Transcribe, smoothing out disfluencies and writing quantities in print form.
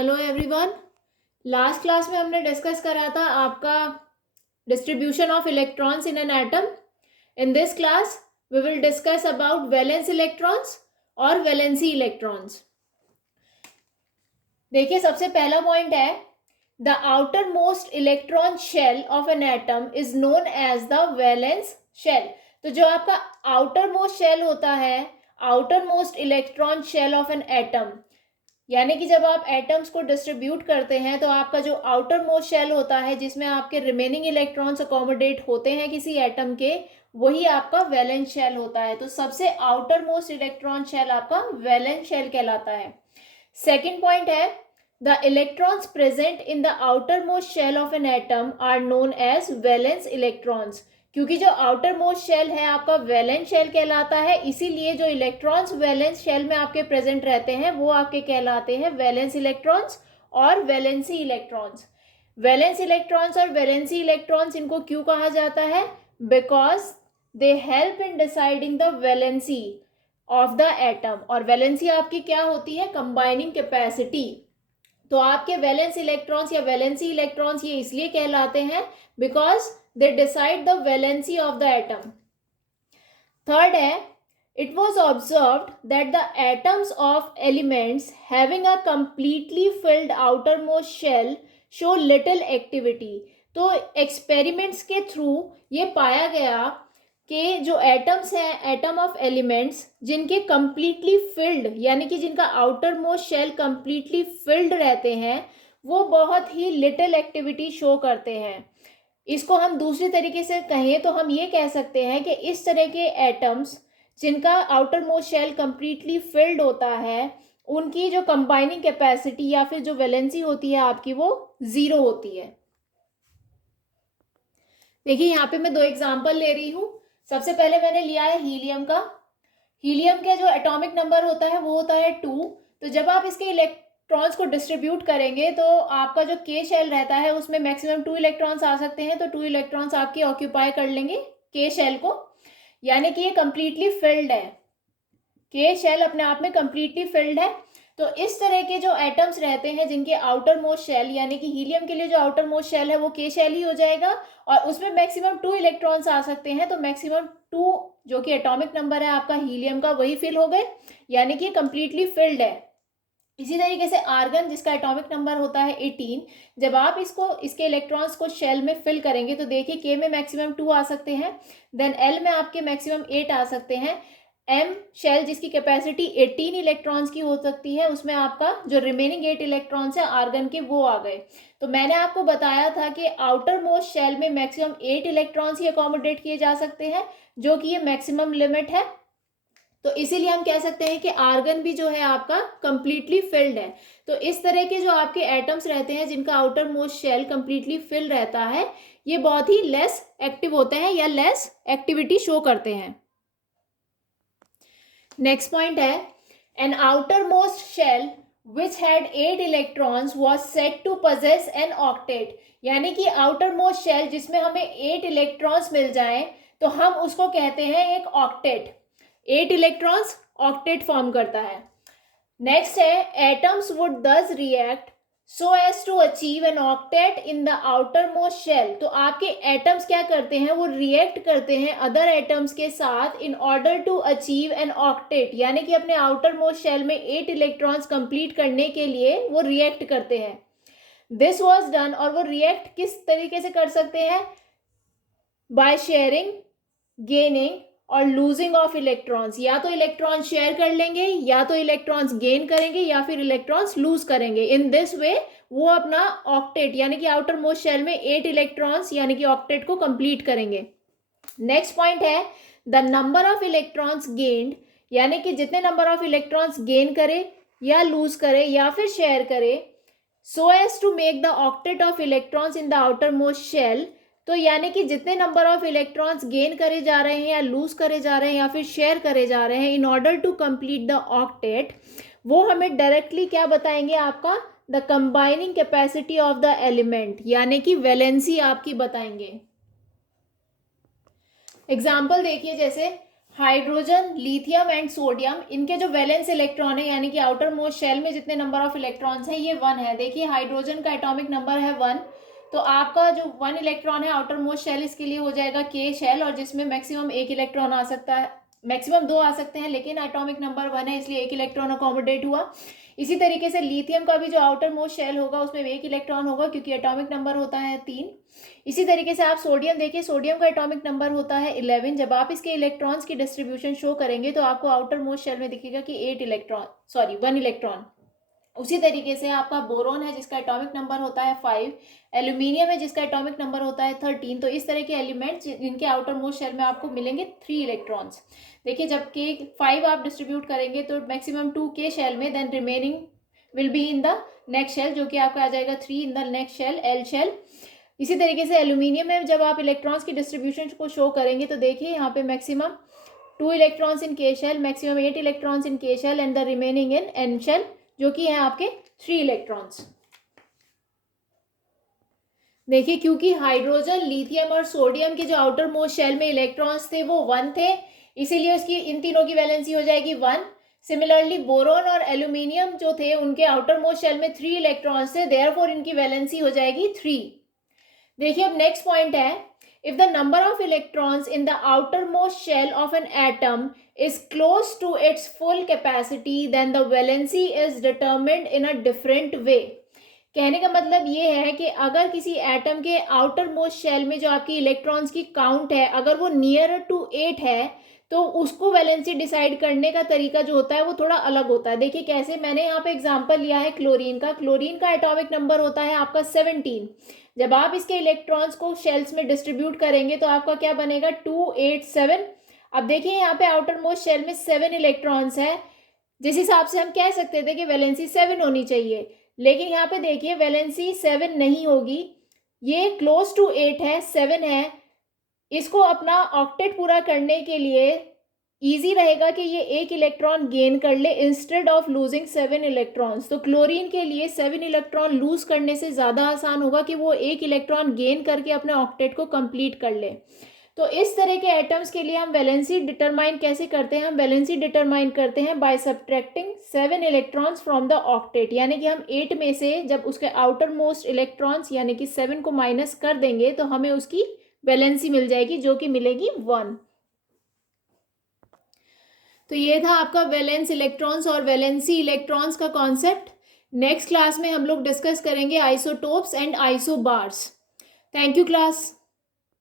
Hello everyone. Last class में हमने discuss करा था आपका distribution of electrons in an atom. In this class we will discuss about valence electrons और valency electrons. देखिए, सबसे पहला पॉइंट है the outer most electron shell of an atom is known as the valence shell. तो जो आपका outer most shell होता है, outer most electron shell of an atom, यानी कि जब आप एटम्स को डिस्ट्रीब्यूट करते हैं तो आपका जो आउटर मोस्ट शेल होता है जिसमें आपके रिमेनिंग इलेक्ट्रॉन्स अकोमोडेट होते हैं किसी एटम के, वही आपका वैलेंस शेल होता है। तो सबसे आउटर मोस्ट इलेक्ट्रॉन शेल आपका वैलेंस शेल कहलाता है। सेकेंड पॉइंट है the electrons present in the outer most shell of an atom are known as valence electrons. क्योंकि जो आउटर मोस्ट शेल है आपका वैलेंस शेल कहलाता है, इसीलिए जो इलेक्ट्रॉन्स वैलेंस शेल में आपके प्रेजेंट रहते हैं वो आपके कहलाते हैं वैलेंस इलेक्ट्रॉन्स और वैलेंसी इलेक्ट्रॉन्स। वैलेंस इलेक्ट्रॉन्स और वैलेंसी इलेक्ट्रॉन्स इनको क्यों कहा जाता है? Because they help in deciding the valency of the atom. और वैलेंसी आपकी क्या होती है? Combining capacity. तो आपके वैलेंस इलेक्ट्रॉन्स या वैलेंसी इलेक्ट्रॉन्स ये इसलिए कहलाते हैं because they decide the valency of the atom. Third है it was observed that the atoms of elements having a completely filled outermost shell show little activity। तो experiments के through ये पाया गया कि जो एटम्स हैं, एटम ऑफ एलिमेंट्स जिनके कंप्लीटली फिल्ड यानी कि जिनका outer most shell completely filled रहते हैं, वो बहुत ही लिटिल एक्टिविटी शो करते हैं। इसको हम दूसरी तरीके से कहें तो हम ये कह सकते हैं कि इस तरह के एटम्स जिनका outer most shell completely filled होता है, उनकी जो कंबाइनिंग कैपेसिटी या फिर जो वैलेंसी होती है आपकी वो जीरो होती है। देखिए, यहाँ पे मैं दो एग्जांपल ले रही हूँ। सबसे पहले मैंने लिया है हीलियम का। हीलियम का जो एटॉमिक नंबर होता है वो होता है 2। तो जब आप इसके इलेक्ट्रॉन्स को डिस्ट्रीब्यूट करेंगे तो आपका जो के शेल रहता है उसमें मैक्सिमम 2 इलेक्ट्रॉन्स आ सकते हैं। तो 2 इलेक्ट्रॉन्स आपके ऑक्यूपाई कर लेंगे के शेल को, यानी कि ये कंप्लीटली फिल्ड है। के शेल अपने आप में कंप्लीटली फिल्ड है। तो इस तरह के जो एटम्स रहते हैं जिनके आउटर मोस्ट शेल, यानी कि हीलियम के लिए जो आउटर मोस्ट शेल है वो के शेल ही हो जाएगा और उसमें मैक्सिमम 2 इलेक्ट्रॉन्स आ सकते हैं। तो मैक्सिमम 2 जो कि एटॉमिक नंबर है आपका हीलियम का, वही फिल हो गए, यानी कि कंप्लीटली फिल्ड है। इसी तरीके से आर्गन जिसका एटॉमिक नंबर होता है 18, जब आप इसके इलेक्ट्रॉन्स को शेल में फिल करेंगे तो देखिए के में मैक्सिमम 2 आ सकते हैं, देन एल में आपके मैक्सिमम 8 आ सकते हैं। एम शेल जिसकी कैपेसिटी 18 इलेक्ट्रॉन्स की हो सकती है, उसमें आपका जो रिमेनिंग 8 इलेक्ट्रॉन्स है आर्गन के वो आ गए। तो मैंने आपको बताया था कि आउटर मोस्ट शेल में मैक्सिमम 8 इलेक्ट्रॉन्स ही अकोमोडेट किए जा सकते हैं, जो कि ये मैक्सिमम लिमिट है। तो इसीलिए हम कह सकते हैं कि आर्गन भी जो है आपका कंप्लीटली फिल्ड है। तो इस तरह के जो आपके एटम्स रहते हैं जिनका outer most shell completely fill रहता है, ये बहुत ही लेस एक्टिव होते हैं या लेस एक्टिविटी शो करते हैं। नेक्स्ट पॉइंट है an outer most shell which had 8 electrons was said to possess an octet। यानी कि आउटर मोस्ट शेल जिसमें हमें 8 इलेक्ट्रॉन्स मिल जाएं तो हम उसको कहते हैं एक ऑक्टेट। 8 इलेक्ट्रॉन्स ऑक्टेट फॉर्म करता है। नेक्स्ट है atoms would thus react so as to achieve an octet in the outer most shell. तो आपके एटम्स क्या करते हैं? वो रिएक्ट करते हैं अदर एटम्स के साथ in order to achieve an octet, यानी कि अपने आउटर मोस्ट शेल में 8 इलेक्ट्रॉन्स कंप्लीट करने के लिए वो रिएक्ट करते हैं। दिस वॉज डन, और वो रिएक्ट किस तरीके से कर सकते हैं? बाय शेयरिंग, गेनिंग और लूजिंग ऑफ इलेक्ट्रॉन्स। या तो इलेक्ट्रॉन्स शेयर कर लेंगे, या तो इलेक्ट्रॉन्स गेन करेंगे, या फिर इलेक्ट्रॉन्स लूज करेंगे। इन दिस वे वो अपना ऑक्टेट यानी कि आउटर मोस्ट शेल में 8 इलेक्ट्रॉन्स यानी कि ऑक्टेट को कंप्लीट करेंगे। नेक्स्ट पॉइंट है the number of electrons gained, यानी कि जितने नंबर ऑफ इलेक्ट्रॉन्स गेन करे या लूज करे या फिर शेयर करे, so as to make the octet of electrons in the outer most shell. तो यानी कि जितने नंबर ऑफ इलेक्ट्रॉन्स गेन करे जा रहे हैं या लूज करे जा रहे हैं या फिर शेयर करे जा रहे हैं in order to complete the octet, वो हमें डायरेक्टली क्या बताएंगे? आपका the combining capacity of the element, यानी कि वैलेंसी आपकी बताएंगे। एग्जाम्पल देखिए, जैसे हाइड्रोजन, लिथियम एंड सोडियम, इनके जो वैलेंस इलेक्ट्रॉन है यानी कि आउटर मोस्ट शेल में जितने नंबर ऑफ इलेक्ट्रॉन्स हैं ये 1 है। देखिए हाइड्रोजन का एटॉमिक नंबर है 1, तो आपका जो 1 इलेक्ट्रॉन है आउटर मोस्ट शेल, इसके लिए हो जाएगा के शेल, और जिसमें मैक्सिमम 1 इलेक्ट्रॉन आ सकता है, मैक्सिमम 2 आ सकते हैं, लेकिन एटॉमिक नंबर 1 है इसलिए 1 इलेक्ट्रॉन अकोमोडेट हुआ। इसी तरीके से लिथियम का भी जो आउटर मोस्ट शेल होगा उसमें 1 इलेक्ट्रॉन होगा क्योंकि एटॉमिक नंबर होता है 3। इसी तरीके से आप सोडियम देखिए, सोडियम का एटॉमिक नंबर होता है 11। जब आप इसके इलेक्ट्रॉन्स की डिस्ट्रीब्यूशन शो करेंगे तो आपको आउटर मोस्ट शेल में दिखेगा कि 1 इलेक्ट्रॉन। उसी तरीके से आपका बोरोन है जिसका एटॉमिक नंबर होता है 5, एल्यूमिनियम है जिसका एटॉमिक नंबर होता है 13। तो इस तरह के एलिमेंट्स जिनके आउटर मोस्ट शेल में आपको मिलेंगे 3 इलेक्ट्रॉन्स। देखिए जब के 5 आप डिस्ट्रीब्यूट करेंगे तो मैक्सिमम 2 के शेल में, then remaining will be in the next shell, जो कि आपका आ जाएगा 3 in the next shell, L shell. इसी तरीके से एल्यूमिनियम में जब आप इलेक्ट्रॉन्स की डिस्ट्रीब्यूशन को शो करेंगे तो देखिए यहाँ पे maximum 2 electrons in K shell, maximum 8 electrons in K shell and the remaining in N shell, जो कि हैं आपके 3 इलेक्ट्रॉन्स। देखिए क्योंकि हाइड्रोजन, लिथियम और सोडियम के जो आउटर मोस्ट शेल में इलेक्ट्रॉन्स थे वो 1 थे, इसीलिए उसकी इन तीनों की वैलेंसी हो जाएगी 1। सिमिलरली बोरोन और एल्यूमिनियम जो थे उनके आउटर मोस्ट शेल में 3 इलेक्ट्रॉन्स थे, देयरफॉर इनकी वैलेंसी हो जाएगी 3। देखिए अब नेक्स्ट पॉइंट है, if the number of electrons in the outer most shell of an atom is close to its full capacity then the valency is determined in a different way. कहने का मतलब ये है कि अगर किसी एटम के आउटर मोस्ट शेल में जो आपकी इलेक्ट्रॉन्स की काउंट है अगर वो नियर टू 8 है तो उसको वैलेंसी डिसाइड करने का तरीका जो होता है वो थोड़ा अलग होता है। देखिए कैसे, मैंने यहाँ पे एग्जांपल लिया है क्लोरीन का। क्लोरीन का एटॉमिक नंबर होता है आपका 17। जब आप इसके इलेक्ट्रॉन्स को शेल्स में डिस्ट्रीब्यूट करेंगे तो आपका क्या बनेगा 2 8 7। अब देखिए यहाँ पे आउटर मोस्ट शेल में 7 इलेक्ट्रॉन्स है, जिस हिसाब से हम कह सकते थे कि वैलेंसी 7 होनी चाहिए, लेकिन यहाँ पे देखिए वैलेंसी 7 नहीं होगी, ये क्लोज टू 8 है, 7 है। इसको अपना ऑक्टेट पूरा करने के लिए इजी रहेगा कि ये 1 इलेक्ट्रॉन गेन कर ले इंस्टेड ऑफ लूजिंग 7 इलेक्ट्रॉन्स। तो क्लोरीन के लिए 7 इलेक्ट्रॉन लूज करने से ज़्यादा आसान होगा कि वो 1 इलेक्ट्रॉन गेन करके अपने ऑक्टेट को कंप्लीट कर ले। तो इस तरह के एटम्स के लिए हम वैलेंसी डिटरमाइन कैसे करते हैं, हम वैलेंसी डिटरमाइन करते हैं by subtracting 7 electrons from the octet, यानी कि हम 8 में से जब उसके आउटर मोस्ट इलेक्ट्रॉन्स यानी कि 7 को माइनस कर देंगे तो हमें उसकी वैलेंसी मिल जाएगी जो कि मिलेगी 1। तो ये था आपका वैलेंस इलेक्ट्रॉन्स और वैलेंसी इलेक्ट्रॉन्स का कॉन्सेप्ट। नेक्स्ट क्लास में हम लोग डिस्कस करेंगे isotopes and isobars. Thank you class.